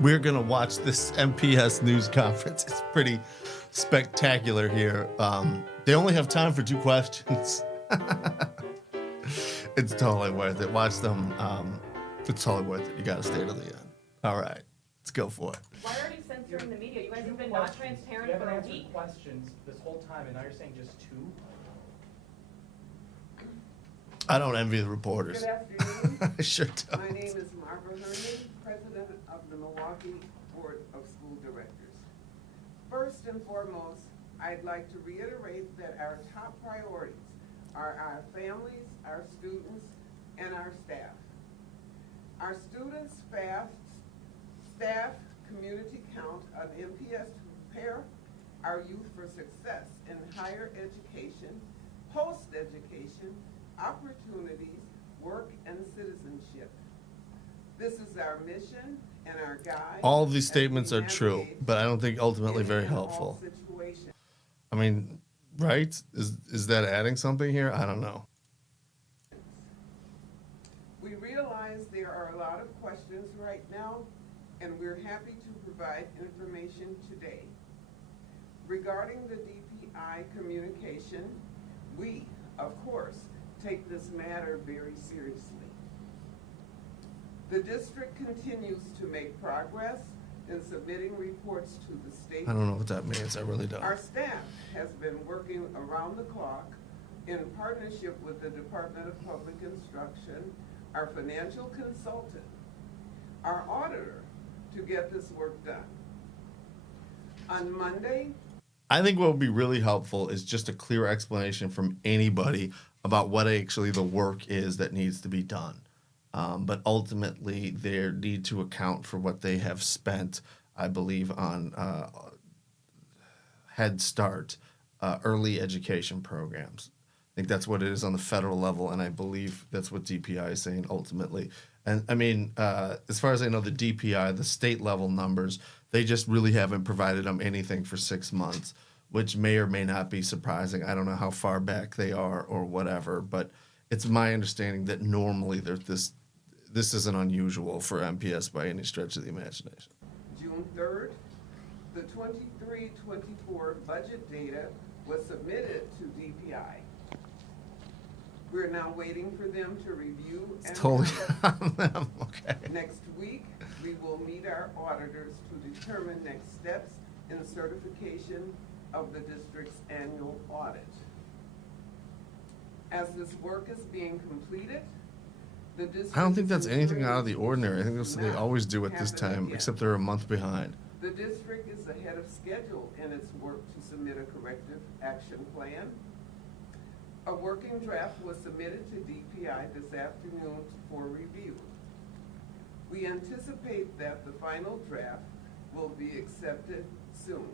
We're going to watch this MPS news conference. It's pretty spectacular here. They only have time for 2 questions. It's totally worth it. Watch them. It's totally worth it. You got to stay to the end. All right. Let's go for it. Why are you censoring the media? You guys have been not transparent for a week. You haven't answered questions this whole time, and now you're saying just 2? I don't envy the reporters. Good afternoon. I sure don't. My name is Margaret Herman, President of the Milwaukee Board of School Directors. First and foremost, I'd like to reiterate that our top priorities are our families, our students, and our staff. Our students, staff, community count on MPS to prepare our youth for success in higher education, post-education, opportunities, work, and citizenship. This is our mission and our guide. All of these statements are true, but I don't think ultimately very helpful. I mean, right? Is that adding something here? I don't know. We realize there are a lot of questions right now, and we're happy to provide information today. Regarding the DPI communication, we, of course, take this matter very seriously. The district continues to make progress in submitting reports to the state. I don't know what that means. I really don't. Our staff has been working around the clock in partnership with the Department of Public Instruction, our financial consultant, our auditor, to get this work done. On Monday, I think what would be really helpful is just a clear explanation from anybody about what actually the work is that needs to be done. But ultimately, they need to account for what they have spent, I believe, on Head Start, early education programs. I think that's what it is on the federal level, and I believe that's what DPI is saying ultimately. And I mean, as far as I know, the DPI, the state level numbers, they just really haven't provided them anything for 6 months, which may or may not be surprising. I don't know how far back they are or whatever, but it's my understanding that normally this isn't unusual for MPS by any stretch of the imagination. June 3rd, the 23-24 budget data was submitted to DPI. We're now waiting for them to review and Totally on them. Okay. Next week, we will meet our auditors to determine next steps in certification of the district's annual audit. As this work is being completed, the district... I don't think that's anything out of the ordinary. I think that's what they always do at this time, except they're a month behind. The district is ahead of schedule in its work to submit a corrective action plan. A working draft was submitted to DPI this afternoon for review. We anticipate that the final draft will be accepted soon.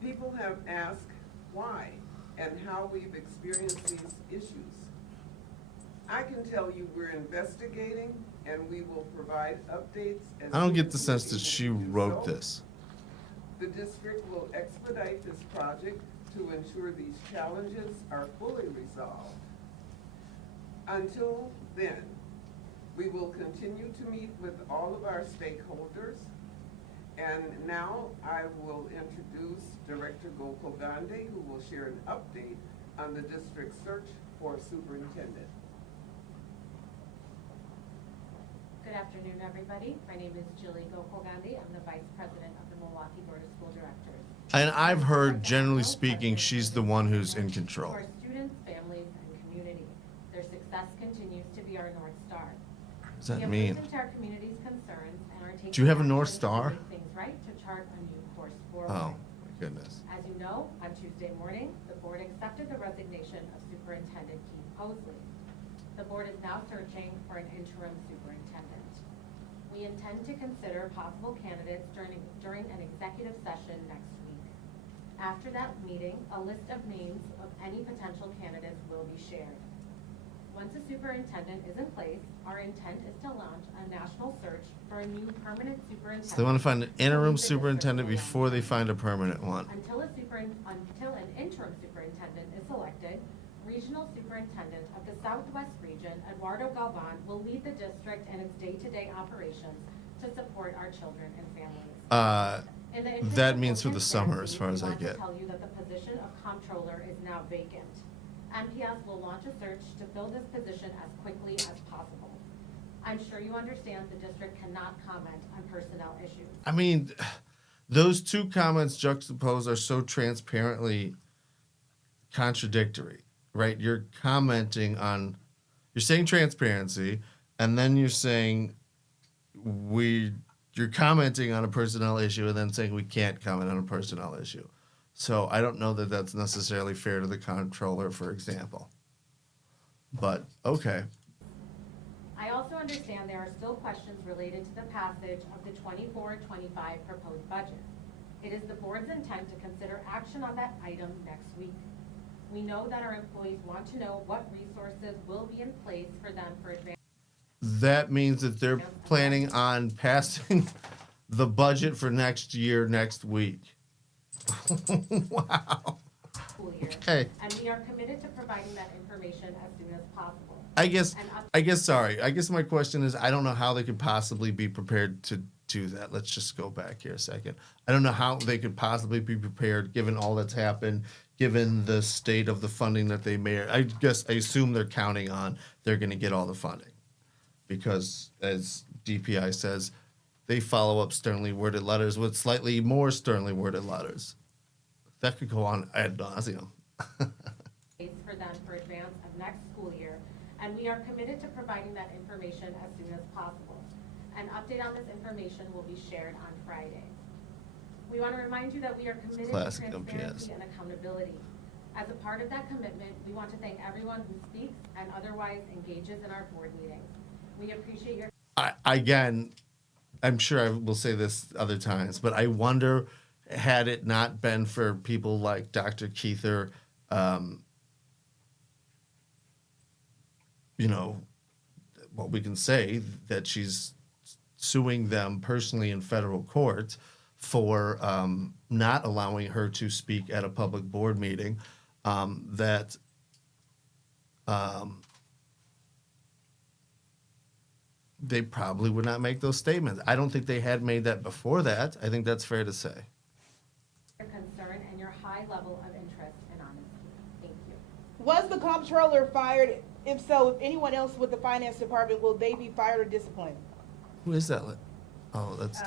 People have asked why and how we've experienced these issues. I can tell you we're investigating and we will provide updates as I don't get the soon as sense we're that able she to do wrote so. this. The district will expedite this project to ensure these challenges are fully resolved. Until then, we will continue to meet with all of our stakeholders. And now I will introduce Director Gokul Gandhi, who will share an update on the district search for superintendent. Good afternoon, everybody. My name is Jilly Gokul Gandhi. I'm the Vice President of the Milwaukee Board of School Directors. And I've heard, generally speaking, she's the one who's in control. For our students, families, and community, their success continues to be our North Star. What does that We have mean? listened to our community's concerns and are taking Do you have a action North to Star? make things right to chart a new course forward. Oh, my goodness. As you know, on Tuesday morning, the board accepted the resignation of Superintendent Keith Posley. The board is now searching for an interim superintendent. We intend to consider possible candidates during an executive session next week. After that meeting, a list of names of any potential candidates will be shared. Once a superintendent is in place, our intent is to launch a national search for a new permanent superintendent. So they want to find an interim lead the district superintendent along before they the way. find a permanent one. Until an interim superintendent is selected, Regional Superintendent of the Southwest Region, Eduardo Galvan, will lead the district and its day-to-day operations to support our children and families. In the interest That of means for full the summer, as transparency, far as I we want get. to tell you that the position of comptroller is now vacant. MPS will launch a search to fill this position as quickly as possible. I'm sure you understand the district cannot comment on personnel issues. I mean, those two comments juxtaposed are so transparently contradictory, right? You're saying transparency, and then you're saying you're commenting on a personnel issue and then saying we can't comment on a personnel issue. So I don't know that that's necessarily fair to the comptroller, for example. But, okay. I also understand there are still questions related to the passage of the 24-25 proposed budget. It is the board's intent to consider action on that item next week. We know that our employees want to know what resources will be in place for them for advanced. That means that they're planning on passing the budget for next year next week. Wow. School year. Okay. And we are committed to providing that information as soon as possible. I guess my question is, I don't know how they could possibly be prepared to do that. Let's just go back here a second. I don't know how they could possibly be prepared given all that's happened, given the state of the funding that they made. I assume they're counting on they're going to get all the funding. Because, as DPI says, they follow up sternly worded letters with slightly more sternly worded letters. That could go on ad nauseum. For them for advance of next school year, and we are committed to providing that information as soon as possible. An update on this information will be shared on Friday. We want to remind you that we are committed Classic to transparency MPS. and accountability. As a part of that commitment, we want to thank everyone who speaks and otherwise engages in our board meetings. We appreciate your. Again, I'm sure I will say this other times, but I wonder, had it not been for people like Dr. Keither, well, we can say that she's suing them personally in federal court for not allowing her to speak at a public board meeting, they probably would not make those statements. I don't think they had made that before that. I think that's fair to say. Your concern and your high level of interest and honesty. Thank you. Was the comptroller fired? If so, if anyone else with the finance department, will they be fired or disciplined? Who is that? Oh, that's.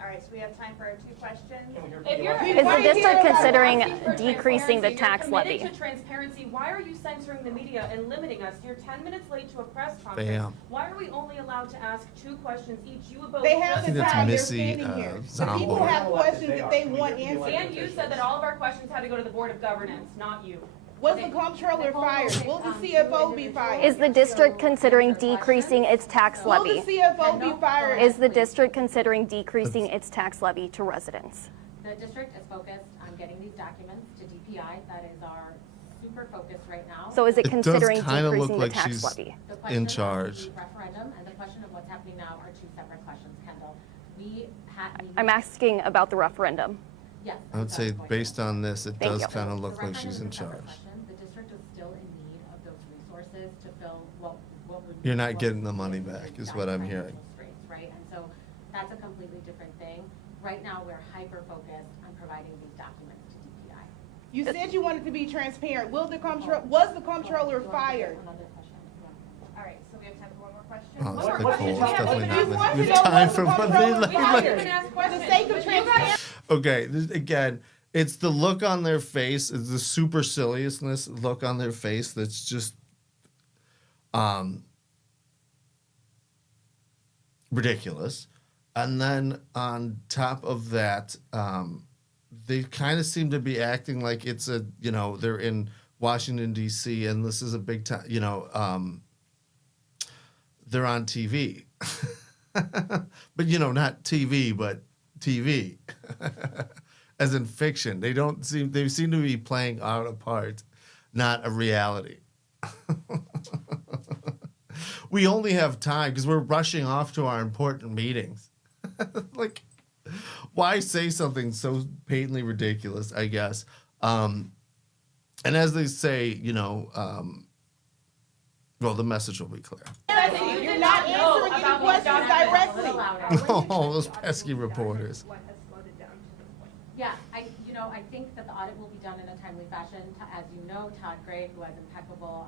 All right, so we have time for 2 questions. If you're We if wanna the hear district about considering asking for decreasing the tax You're levy? committed to transparency. Why are you censoring the media and limiting us? You're 10 minutes late to a press conference. Bam. Why are we only allowed to ask 2 questions each? You both They have I think the that's time, they're Missy, standing here. The Zombo. people have questions that they want answered. And you said that all of our questions had to go to the Board of Governance, not you. Was the comptroller fired? Will the CFO be fired? Is the district considering decreasing its tax Will the levy? CFO be fired? Is the district considering decreasing its tax levy to residents? The district is focused on getting these documents to DPI. That is our super focus right now. So is it It does considering kinda look decreasing the like tax she's levy? The question in of charge. the referendum and the question of what's happening now are 2 separate questions, Kendall. I'm asking about the referendum. Yes. I would say based on this, it Thank does you. kind of The look like she's referendum in is a separate charge. question. The district is still in need of those resources to fill what would. You're not what getting would the money be back, in is what I'm financial hearing. straits, right? And so that's a completely different thing. Right now, we're hyper-focused on providing these documents to DPI. You said you wanted to be transparent. Was the comptroller fired? Another question. All right, so we have time for 1 more question. Oh, One it's more Nicole. question. It's We have definitely open not You ask want this. We to have know time what for the one comptroller minute. We haven't fired? even asked For questions. the sake of but you guys- transparency. Okay, again, it's the look on their face, it's the superciliousness look on their face that's just ridiculous. And then on top of that, they kind of seem to be acting like it's they're in Washington, D.C., and this is a big time, they're on TV. But, not TV, but TV. As in fiction. They seem to be playing out a part, not a reality. We only have time because we're rushing off to our important meetings. Like, why say something so patently ridiculous, I guess? And as they say, well, the message will be clear. You You're did not not know answering any about these questions documents. directly. A little louder. Oh, those pesky reporters. What has slowed it down to this point? Yeah, I think that the audit will be done in a timely fashion. As you know, Todd Gray, who has impeccable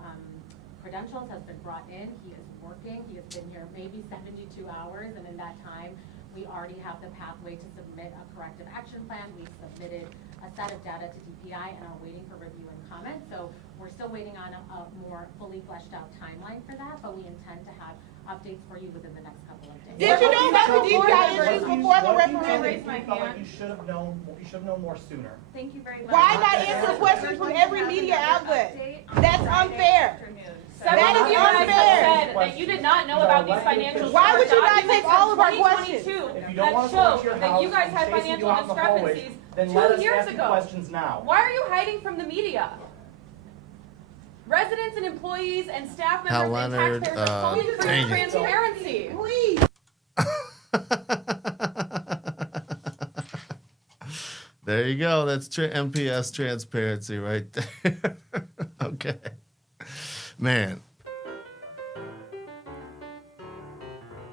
credentials, has been brought in. He is working. He has been here maybe 72 hours, and in that time, we already have the pathway to submit a corrective action plan. We've submitted a set of data to DPI and are waiting for review and comment. So we're still waiting on a more fully fleshed out timeline for that, but we intend to have updates for you within the next couple of days. Did you know about the DPI issues before the referendum? Raise my You felt like hand. you should have known more sooner. Thank you very much. Why not answer questions from every media outlet? That's unfair. Several That of is you guys unfair. have said that you did not know about these financial Why would you not documents take all of our from questions? 2022 If you don't that want to go to show your that house you guys and had chasing financial you out in the hallways, discrepancies then let 2 us years ask you ago? questions now. Why are you hiding from the media? Residents and employees and staff members Hal and Leonard, taxpayers are calling for dang it. transparency. Please. There you go. That's MPS transparency right there. Okay. Man.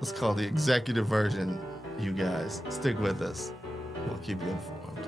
Let's call the executive version, you guys. Stick with us. We'll keep you informed.